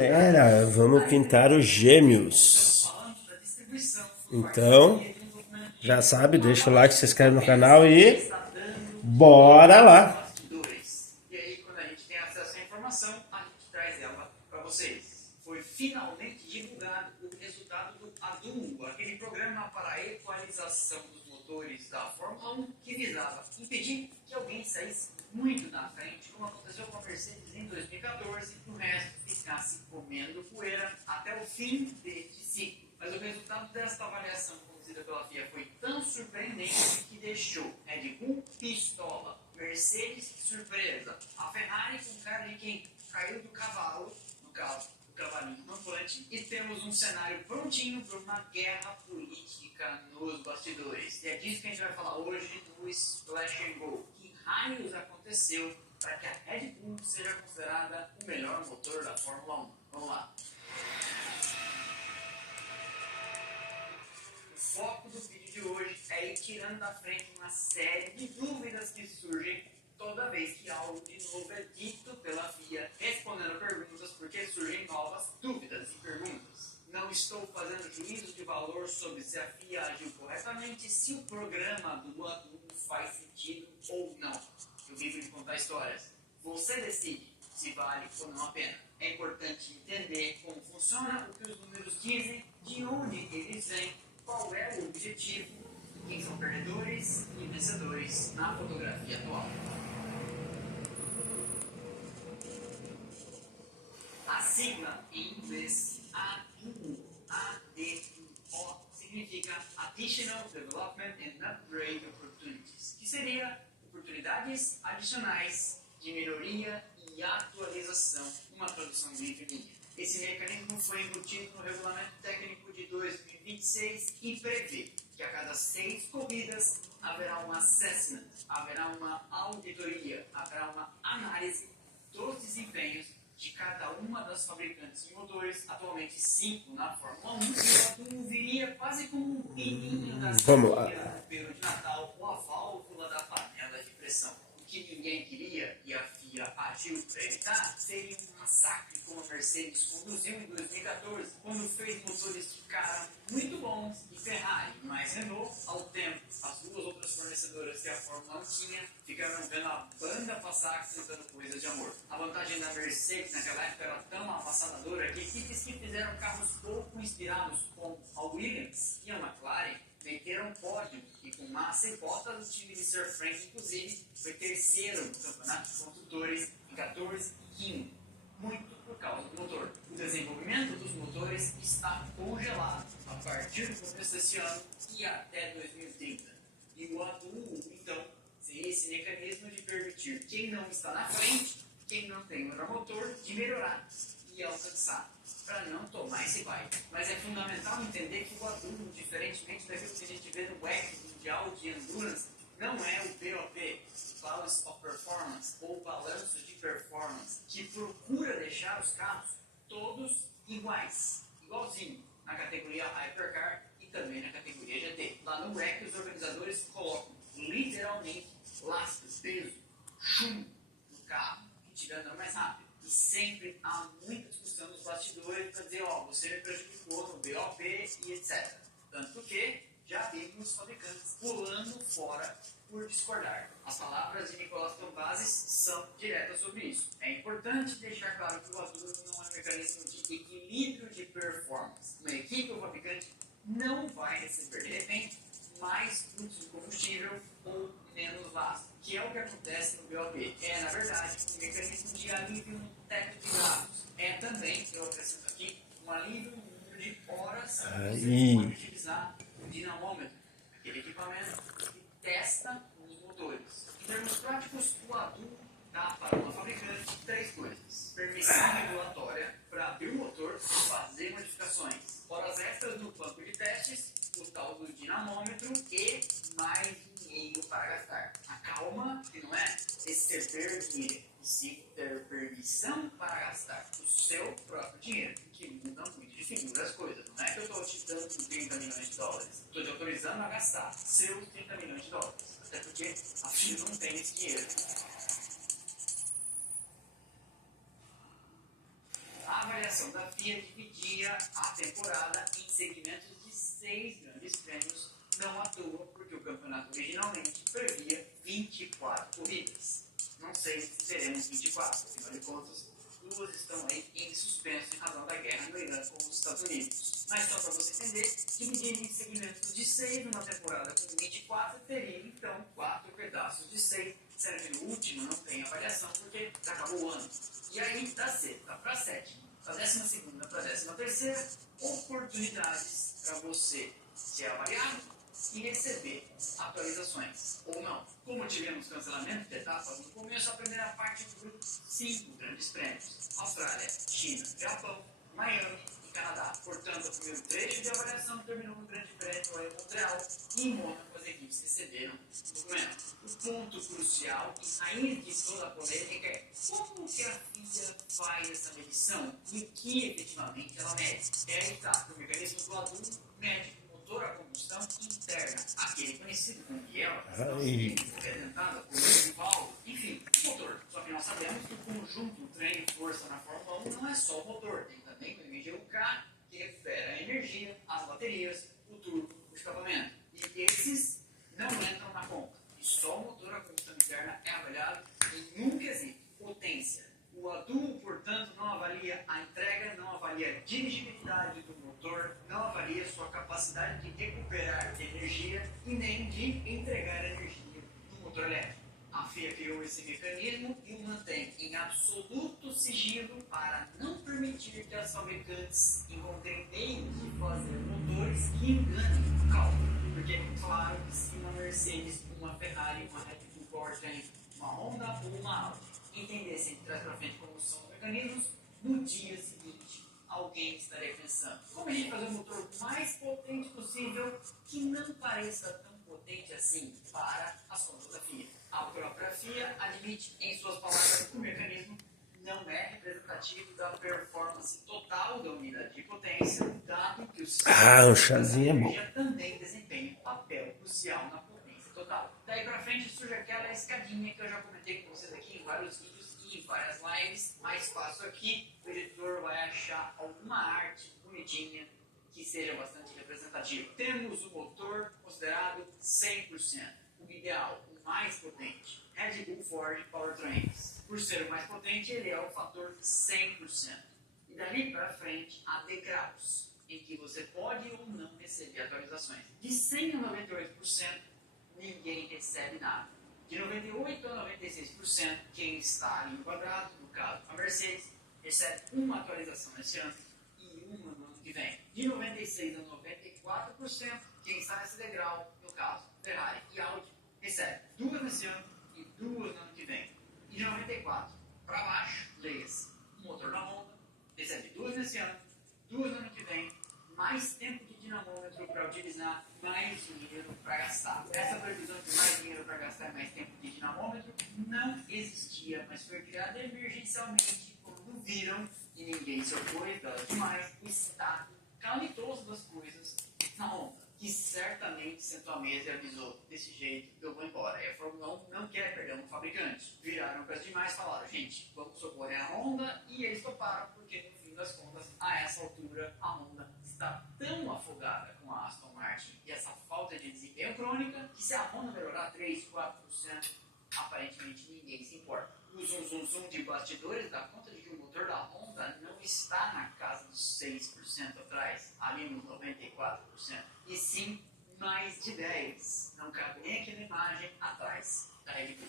Galera, vamos pintar os gêmeos. Então, já sabe, deixa o like, se inscreve no canal e bora lá! E aí, quando a gente tem acesso à informação, a gente traz ela para vocês. Foi finalmente divulgado o resultado do ADU, aquele programa para a equalização dos motores da Fórmula 1 que visava impedir que alguém saísse muito na frente, como aconteceu com a Mercedes em 2014, e o resto ficasse comendo poeira até o fim deste ciclo. Mas o resultado desta avaliação conduzida pela FIA foi tão surpreendente que deixou Red Bull pistola, Mercedes surpresa, a Ferrari com cara de quem caiu do cavalo, no caso, o cavalinho rampante, e temos um cenário prontinho para uma guerra política nos bastidores. E é disso que a gente vai falar hoje no Splash and Go. Que raios aconteceu para que a Red Bull seja considerada o melhor motor da Fórmula 1? Vamos lá. O foco do vídeo de hoje é ir tirando da frente uma série de dúvidas que surgem toda vez que algo de novo é dito pela FIA, respondendo perguntas porque surgem novas dúvidas e perguntas. Não estou fazendo juízo de valor sobre se a FIA agiu corretamente, se o programa do ADU faz sentido ou não. Eu vivo de contar histórias. Você decide se vale ou não a pena. É importante entender como funciona, o que os números dizem, de onde eles vêm, qual é o objetivo, quem são perdedores e vencedores na fotografia atual. A sigla em inglês ADUO, A-D-U-O, significa Additional Development and Upgrade Opportunities, que seria oportunidades adicionais de melhoria e atualização, uma tradução livre. Esse mecanismo foi embutido no Regulamento Técnico de 2026 e prevê que a cada 6 corridas haverá um assessment, haverá uma auditoria, haverá uma análise dos desempenhos de cada uma das fabricantes de motores, atualmente 5 na Fórmula 1, e o ADU viria quase como um pininho da sacolinha do pelo de Natal ou a válvula da panela de pressão. O que ninguém queria, e a FIA agiu para evitar, seria um massacre como a Mercedes conduziu em 2014, quando fez motores que ficaram muito bons e Ferrari, mais Renault, ao tempo, as duas outras fornecedoras que a Fórmula 1 tinha, ficaram vendo a banda passar cantando coisas de amor. A vantagem da Mercedes naquela época era tão avassaladora que equipes que fizeram carros pouco inspirados como a Williams e a McLaren meteram pódio, e com Massa e Bottas, o time de Sir Frank, inclusive, foi terceiro no campeonato de construtores em 14 e 15, muito por causa do motor. O desenvolvimento dos motores está congelado a partir do começo deste ano e até 2030. E o ADU, então, seria esse mecanismo de permitir quem não está na frente, quem não tem o melhor motor, de melhorar e alcançar, para não tomar esse bike. Mas é fundamental entender que o ADU, diferentemente daquilo que a gente vê no WEC Mundial de Endurance, não é o BOP, Balance of Performance, ou balanço de performance, que procura deixar os carros todos iguais, igualzinho, na categoria Hypercar e também na categoria GT. Lá no WEC, os organizadores colocam literalmente lastro, peso, chumbo no carro que estiver andando mais rápido. E sempre há muita discussão nos bastidores para dizer, ó, você me prejudicou no BOP e etc. Tanto que já vimos fabricantes pulando fora por discordar. As palavras de Nicolas Tombazis são diretas sobre isso. É importante deixar claro que o ADU não é um mecanismo de equilíbrio de performance. Uma equipe ou fabricante não vai receber, de repente, mais fluxo de combustível ou menos vaso, que é o que acontece no BOP. É, na verdade, um mecanismo de alívio no teto de gastos. É também, eu acrescento aqui, um alívio no número de horas que você pode utilizar o dinamômetro, aquele equipamento que testa os motores. Em termos práticos, o ADU dá para uma fabricante 3 coisas: permissão regulatória para abrir o motor e fazer modificações, horas extras no banco de testes, o tal do dinamômetro e mais dinheiro para gastar. Acalma, que não é receber dinheiro, e sim ter permissão para gastar o seu próprio dinheiro, que muda muito de figura as coisas. Não é que eu estou te dando 30 milhões de dólares, estou te autorizando a gastar seus 30 milhões de dólares, até porque a FIA não tem esse dinheiro. A avaliação avaliação da FIA dividia a temporada em segmentos de 6 grandes prêmios, não à toa, porque o campeonato originalmente previa 24 corridas. Não sei se teremos 24, afinal de contas, duas estão aí em suspenso em razão da guerra no Irã com os Estados Unidos. Mas só para você entender, dividir em segmentos de 6 numa temporada com 24 teria então 4 pedaços de 6, sendo que no último não tem avaliação porque já acabou o ano. E aí da sexta para a sétima, da 12ª para a 13ª, oportunidades para você ser avaliado e receber atualizações, ou não. Como tivemos cancelamento de etapas no começo, a primeira parte foram 5 grandes prêmios: Austrália, China, Japão, Miami e Canadá. Portanto, o primeiro trecho de avaliação terminou no Grande Prêmio em Montreal e em Mônaco as equipes receberam o documento. O ponto crucial e raiz de toda a polêmica é como que a FIA faz essa medição e o que efetivamente ela mede. É aí está, o mecanismo do adulto mede motor a combustão interna, aquele conhecido como biela, representada por um válvulo, enfim, motor. Só que nós sabemos que o conjunto trem e força na Fórmula 1 não é só o motor, tem também o MGU-K, que refere à energia, às baterias, o turbo, o escapamento. E esses não entram na conta. E só o motor a combustão interna é avaliado em um quesito: potência. O ADU, portanto, não avalia a entrega, não avalia a dirigibilidade do motor, não avalia sua capacidade de recuperar energia e nem de entregar energia no motor elétrico. A FIA criou esse mecanismo e o mantém em absoluto sigilo para não permitir que as fabricantes encontrem meios de fazer motores que enganem o cálculo. Porque, claro, que se uma Mercedes, uma Ferrari, uma Red Bull Porsche, uma Honda ou uma Audi entendessem de trás para frente como são os mecanismos, no dia seguinte alguém estaria pensando: como a gente fazer um motor mais potente possível que não pareça tão potente assim para as contas da FIA. A própria FIA admite em suas palavras que o mecanismo não é representativo da performance total da unidade de potência, dado que o sistema de energia também desempenha um papel crucial na potência total. Daí para frente surge aquela escadinha que eu já comentei com vocês aqui em vários vídeos e em várias lives. Mais fácil aqui, o editor vai achar alguma arte bonitinha que seja bastante representativa. Temos o motor considerado 100%, o ideal, o mais potente, Red Bull Ford Powertrains. Por ser o mais potente, ele é o fator 100%. E dali para frente, há degraus em que você pode ou não receber atualizações. De 100 a 98%, ninguém recebe nada. De 98% a 96%, quem está ali enquadrado, no caso a Mercedes, recebe uma atualização nesse ano e uma no ano que vem. De 96% a 94%, quem está nesse degrau, no caso Ferrari e Audi, recebe 2 nesse ano e 2 no ano que vem. E de 94% para baixo, leia-se, o motor da Honda, recebe 2 nesse ano, 2 no ano que vem, mais tempo de dinamômetro para utilizar, mais dinheiro para gastar. Essa previsão de mais dinheiro para gastar e mais tempo de dinamômetro não existia, mas foi criada emergencialmente quando viram, e ninguém se opôs, dela demais, o estado calamitoso das coisas na Honda, que certamente sentou à mesa e avisou: desse jeito eu vou embora. E a Fórmula 1 não quer perder um fabricante. Viraram para as demais e falaram: gente, vamos socorrer a Honda, e eles toparam, porque no fim das contas, a essa altura, a Honda está tão afogada com a Aston Martin e essa falta de desempenho crônica que se a Honda melhorar 3, 4%, aparentemente ninguém se importa. O zoom de bastidores dá conta de que o motor da Honda não está na casa dos 6% atrás, ali nos 94%, e sim mais de 10%. Não cabe nem aquela imagem atrás da Red Bull.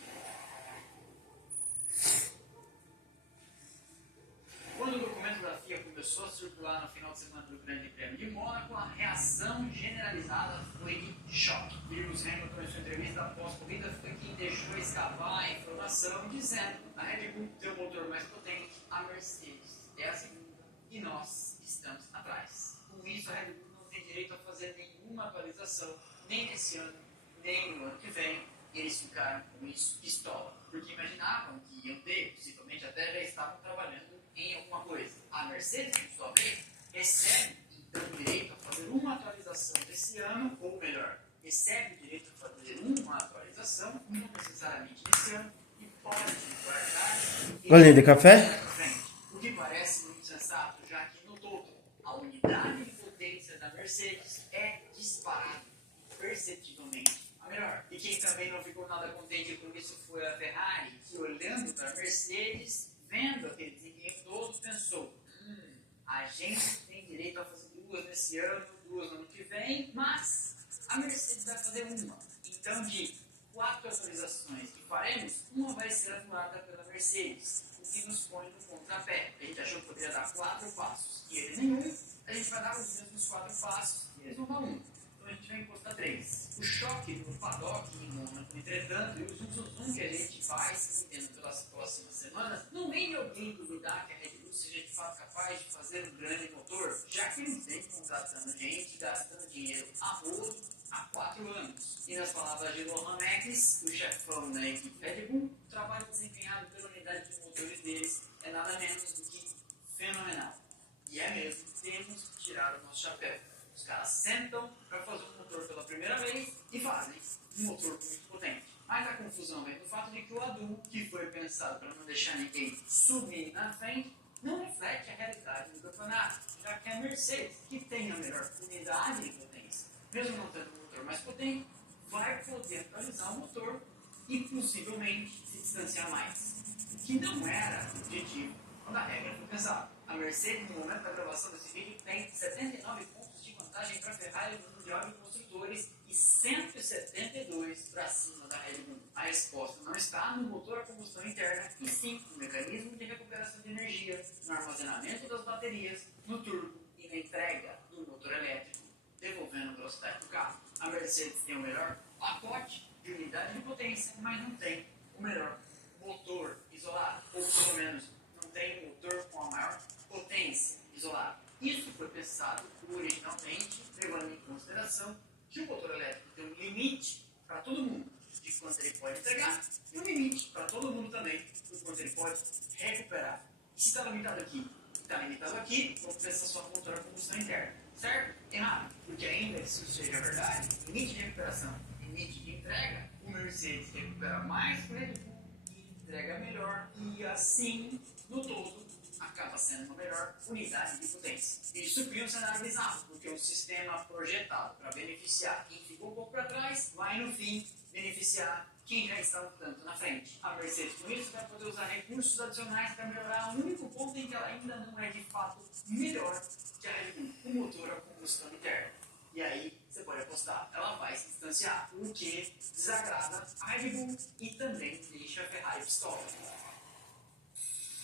Quando o documento da FIA começou a circular no final de semana do Grande Prêmio de Mônaco, a reação generalizada foi de choque. Lewis Hamilton, em sua entrevista após-corrida, foi quem deixou escapar a informação, dizendo: a Red Bull tem o motor mais potente, a Mercedes é a segunda e nós estamos atrás. Com isso, a Red Bull não tem direito a fazer nenhuma atualização, nem nesse ano, nem no ano que vem. Eles ficaram com isso pistola, porque imaginavam que iam ter, possivelmente até já estavam trabalhando em alguma coisa. A Mercedes, por sua vez, recebe então o direito a fazer uma atualização desse ano, ou melhor, recebe o direito a fazer uma atualização, não necessariamente nesse ano, e pode guardar Golinho de café? o que parece muito sensato, já lembrar que, no todo, a unidade de potência da Mercedes é disparada, perceptivelmente, a melhor. E quem também não ficou nada contente com isso foi a Ferrari, que olhando para a Mercedes, vendo aquele desempenho todo, pensou: a gente tem direito a fazer 2 nesse ano, 2 no ano que vem, mas a Mercedes vai fazer uma. Então, de 4 atualizações que faremos, uma vai ser atuada pela Mercedes, o que nos põe no contrapé. A gente achou que poderia dar 4 passos e eles nenhum, a gente vai dar os mesmos 4 passos e eles vão dar 1. Então a gente vai encostar 3. O choque no paddock em Mônaco, entretanto, e o zoom que a gente vai se tendo pelas próximas semanas, não vem de alguém duvidar que a Red Bull seja de fato capaz de fazer um grande motor, já que eles vêm contratando gente, gastando dinheiro a rodo há 4 anos. E nas palavras de Lohan Max, o chefão da equipe Red Bull, o trabalho desempenhado pela unidade de motores deles é nada menos do que fenomenal. E é mesmo, temos que tirar o nosso chapéu. Os caras sentam para fazer um motor pela primeira vez e fazem um motor muito potente. Mas a confusão vem do fato de que o Adu, que foi pensado para não deixar ninguém subir na frente, não reflete a realidade do campeonato, já que a Mercedes, que tem a melhor unidade de potência, mesmo não tendo um motor mais potente, vai poder atualizar o motor e possivelmente se distanciar mais. O que não era o objetivo quando a regra foi pensada. A Mercedes, no momento da gravação desse vídeo, tem 79 pontos de vantagem para a Ferrari no Mundial de Construtores e 172 para cima da Red Bull. A resposta não está no motor a combustão interna, e sim no mecanismo de recuperação de energia, no armazenamento das baterias, no turbo e na entrega do motor elétrico, devolvendo a velocidade do carro. A Mercedes tem o melhor pacote de unidade de potência, mas não tem o melhor motor isolado, ou pelo menos não tem um motor com a maior potência isolada. Isso foi pensado originalmente, levando em consideração que o motor elétrico tem um limite para todo mundo de quanto ele pode entregar e um limite para todo mundo também de quanto ele pode recuperar. E se está limitado aqui, vamos pensar só no motor a combustão interna. Certo? Errado. Porque ainda que isso seja verdade, limite de recuperação, limite de entrega, o Mercedes recupera mais que o Red Bull e entrega melhor e assim, no todo, acaba sendo uma melhor unidade de potência. Isso cria um cenário bizarro, porque o sistema projetado para beneficiar quem ficou um pouco para trás vai, no fim, beneficiar quem já está um tanto na frente. A Mercedes, com isso, vai poder usar recursos adicionais para melhorar o único ponto em que ela ainda não é, de fato, melhor que a Red Bull, o motor a combustão interna. E aí, você pode apostar, ela vai se distanciar, o que desagrada a Red Bull e também deixa a Ferrari pistola.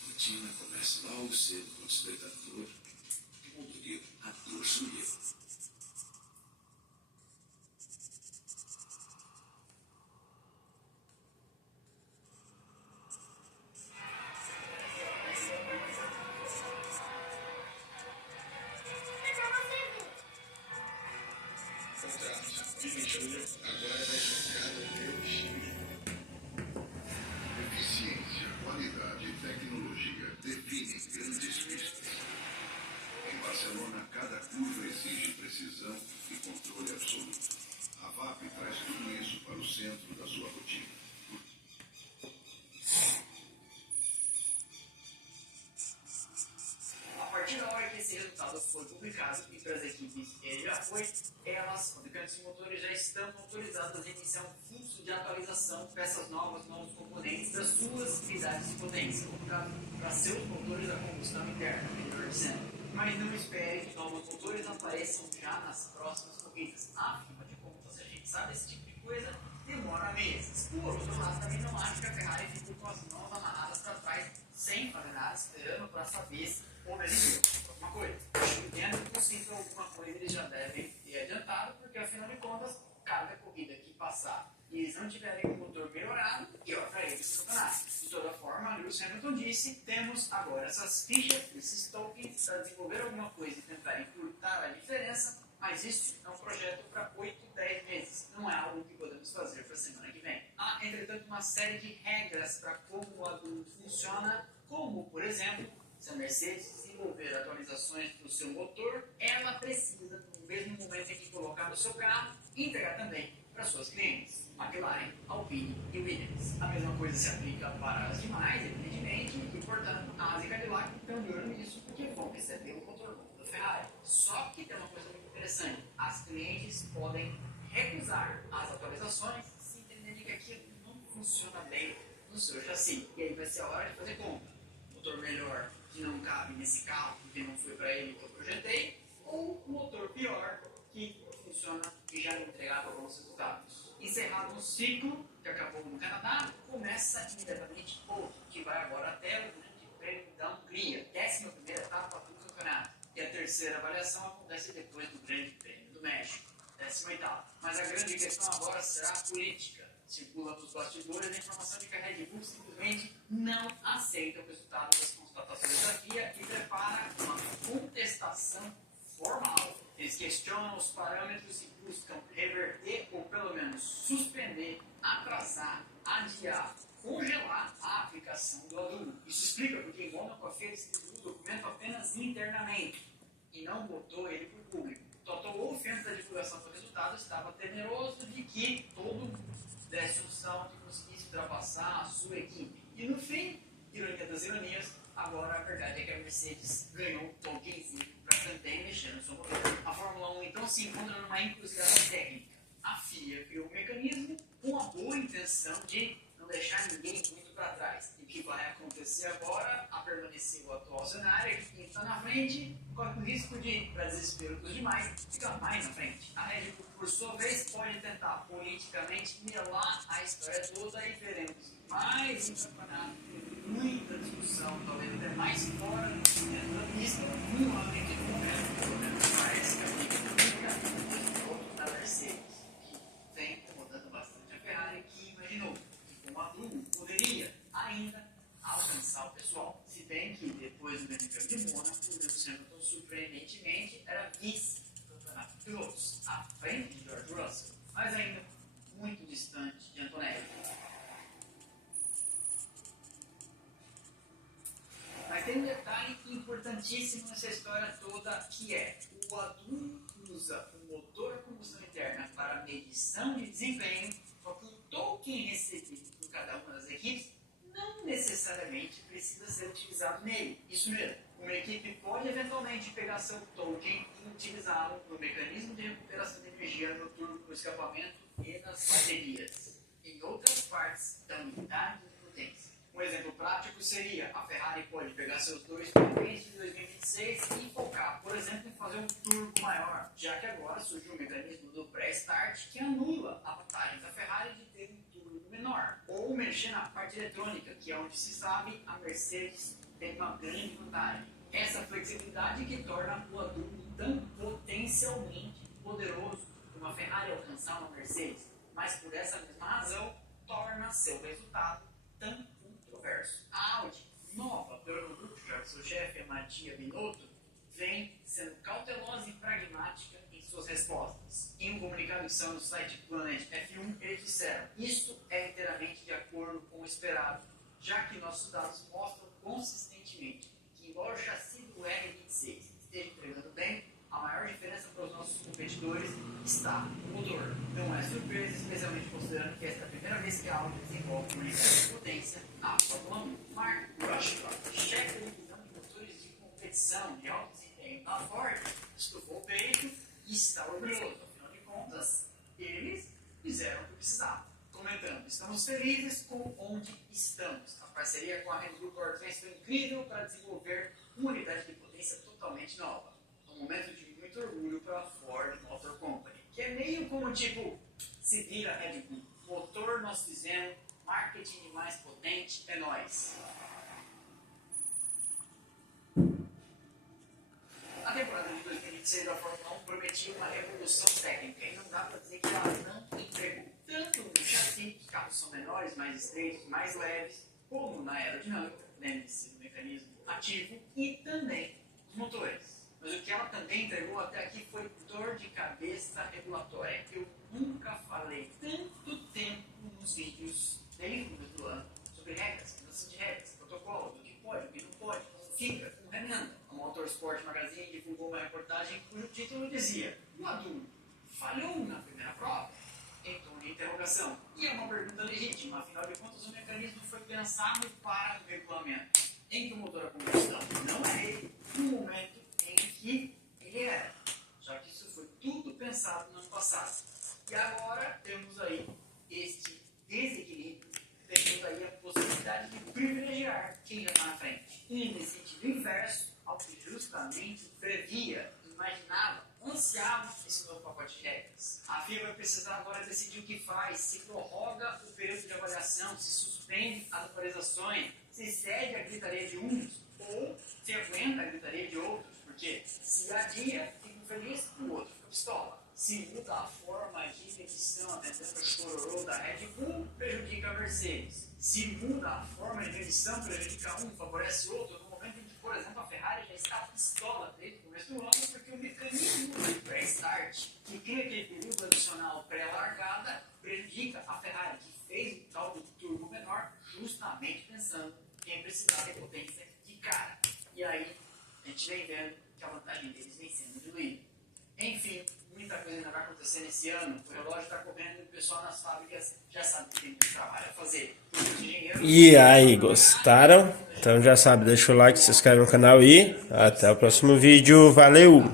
A rotina começa logo cedo com o despertador. Todo dia, a dor sou eu. Agora vai chocar o meu Chile. Eficiência, qualidade e tecnologia definem grandes pistas. Em Barcelona, cada curva exige precisão e controle absoluto. A VAP traz tudo isso para o centro da sua rotina. A partir da hora que esse resultado foi publicado e para as equipes ele já foi, elas, fabricantes de motores, já estão autorizadas a iniciar um fluxo de atualização, peças novas, novos componentes das suas unidades de potência, para seus motores a combustão interna, melhor dizendo. Mas não espere que novos motores apareçam já nas próximas corridas. Afinal de contas, a gente sabe, esse tipo de coisa demora meses. Por outro lado, também não acho que a Ferrari ficou com as mãos amarradas para trás, sem fazer nada, esperando para saber se houve alguma coisa. Dentro do possível, alguma coisa eles já devem ter adiantado, porque afinal de contas, cada corrida que passar e eles não tiverem o motor melhorado, pior para eles no campeonato. De toda forma, Lewis Hamilton disse, temos agora essas fichas, esses tokens, para desenvolver alguma coisa e tentar encurtar a diferença, mas isso é um projeto para 8, 10 meses. Não é algo que podemos fazer para a semana que vem. Há, entretanto, uma série de regras para como o adulto funciona, como, por exemplo, se a Mercedes desenvolver atualizações para o seu motor, ela precisa, no mesmo momento em que colocar no seu carro, entregar também para suas clientes. McLaren, Alpine e Williams. A mesma coisa se aplica para as demais, evidentemente, e portanto a Haas e Cadillac estão de olho nisso porque vão receber o motor novo da Ferrari. Só que tem uma coisa muito interessante: as clientes podem recusar as atualizações se entenderem que aquilo não funciona bem no seu chassi. E aí vai ser a hora de fazer compra. Motor melhor que não cabe nesse carro porque não foi para ele que eu projetei, ou motor pior que funciona e já me entregava bons resultados. Encerrado um ciclo que acabou no Canadá, começa imediatamente outro, que vai agora até o Grande Prêmio da Hungria, 11ª etapa do campeonato. E a terceira avaliação acontece depois do Grande Prêmio do México, 18ª. Mas a grande questão agora será a política. Circula nos bastidores a informação de que a Red Bull simplesmente não aceita o resultado das constatações da FIA e prepara uma contestação formal. Eles questionam os parâmetros e buscam reverter ou pelo menos suspender, atrasar, adiar, congelar a aplicação do adubo. Isso explica porque em Mônaco a FIA distribuiu o documento apenas internamente e não botou ele para o público. Toto Wolff, antes da divulgação do resultado, estava temeroso de que todo mundo desse um salto e conseguisse ultrapassar a sua equipe. E no fim, ironia das ironias, agora a verdade é que a Mercedes ganhou um tokenzinho para também mexer no seu motor. A Fórmula 1 então se encontra numa encruzilhada técnica. A FIA criou um mecanismo com a boa intenção de não deixar ninguém muito para trás. E o que vai acontecer agora, a permanecer o atual cenário, é que quem está na frente corre o risco de, para desespero dos demais, ficar mais na frente. A Red Bull, por sua vez, pode tentar politicamente melar a história toda e veremos mais um campeonato com muita discussão, talvez até mais fora da pista, no âmbito do momento. Pelo menos parece que a única da Mercedes, que vem incomodando bastante a Ferrari, que imaginou que com a Blue poderia ainda alcançar o pessoal. Se bem que depois do Grande Prêmio de Mônaco, o Lewis Hamilton surpreendentemente era vice do campeonato de pilotos, à frente de George Russell, mas ainda muito distante de Antonelli. Mas tem um detalhe importantíssimo nessa história toda, que é o adubo usa o motor a combustão interna para medição de desempenho, só que o token recebido por cada uma das equipes não necessariamente precisa ser utilizado nele. Isso mesmo, uma equipe pode eventualmente pegar seu token e utilizá-lo no mecanismo de recuperação de energia no turbo do escapamento e nas baterias, em outras partes da unidade de potência. Um exemplo prático seria: a Ferrari pode pegar seus dois tokens de 2026 e focar, por exemplo, em fazer um turbo maior, já que agora surgiu o mecanismo do pré-start que anula a vantagem da Ferrari de ter um turbo menor, ou mexer na parte eletrônica, que é onde se sabe a Mercedes tem uma grande vantagem. Essa flexibilidade que torna o adubo tão potencialmente poderoso para uma Ferrari alcançar uma Mercedes, mas por essa mesma razão torna seu resultado tão controverso. A Audi, nova pelo grupo, já que seu chefe é Mattia Binotto, vem sendo cautelosa e pragmática em suas respostas. Em um comunicado que saiu no site Planet F1, eles disseram: isso é inteiramente de acordo com o esperado, já que nossos dados mostram consistentemente que, embora o chassi do R26 esteja entregando bem, a maior diferença para os nossos competidores está no motor. Não é surpresa, especialmente considerando que esta é a primeira vez que a Audi desenvolve uma unidade de potência na Fórmula 1. Mark Rushcliffe, chefe de divisão de motores de competição de alto desempenho da Ford, estufou o peito e está orgulhoso. Afinal de contas, eles fizeram o que precisavam. Comentando: estamos felizes com onde estamos. A parceria com a Red Bull Corvette foi incrível para desenvolver uma unidade de potência totalmente nova. Um momento de muito orgulho para a Ford Motor Company, que é meio como tipo: se vira Red Bull, motor nós fizemos, marketing mais potente é nós. A temporada de 2026 da Fórmula 1 prometia uma revolução técnica e não dá para dizer que ela não entregou. Tanto no chassi, os carros são menores, mais estreitos, mais leves, como na aerodinâmica, lembre-se do mecanismo ativo, e também os motores. Mas o que ela também entregou até aqui foi dor de cabeça regulatória. Eu nunca falei tanto tempo nos vídeos, desde o começo do ano, sobre regras, mudança de regras, protocolo, do que pode, o que não pode, como fica, como remenda. A Motorsport Magazine divulgou uma reportagem cujo título dizia: o adubo falhou na primeira prova. em tom de interrogação. E é uma pergunta legítima, afinal de contas o mecanismo foi pensado para o regulamento em que o motor a combustão não é ele no momento em que ele era. Só que isso foi tudo pensado no ano passado. E agora temos aí este desequilíbrio, temos aí a possibilidade de privilegiar quem já está na frente. Indo em sentido inverso ao que justamente previa, imaginava, ansiava esse novo pacote de regras. A FIA vai precisar agora decidir o que faz, se prorroga o período de avaliação, se suspende as atualizações, se cede a gritaria de uns ou se aguenta a gritaria de outros, porque se adia, fica feliz, o outro fica pistola. Se muda a forma de medição, atendendo ao chororô da Red Bull, prejudica a Mercedes. Se muda a forma de medição, prejudica um, favorece outro, no momento em que, por exemplo, a Ferrari já está pistola desde o começo do ano, porque o mecanismo de pré-start, que cria aquele período adicional pré-largada, prejudica a Ferrari, que fez o tal do turbo menor, justamente pensando em precisar de potência de cara. E aí, a gente vem vendo que a vantagem deles vem sendo diluída. Enfim, muita coisa ainda vai acontecer nesse ano. O relógio está correndo e o pessoal nas fábricas já sabe que tem muito trabalho a fazer. E aí, gostaram? Então já sabe, deixa o like, se inscreve no canal e até o próximo vídeo. Valeu!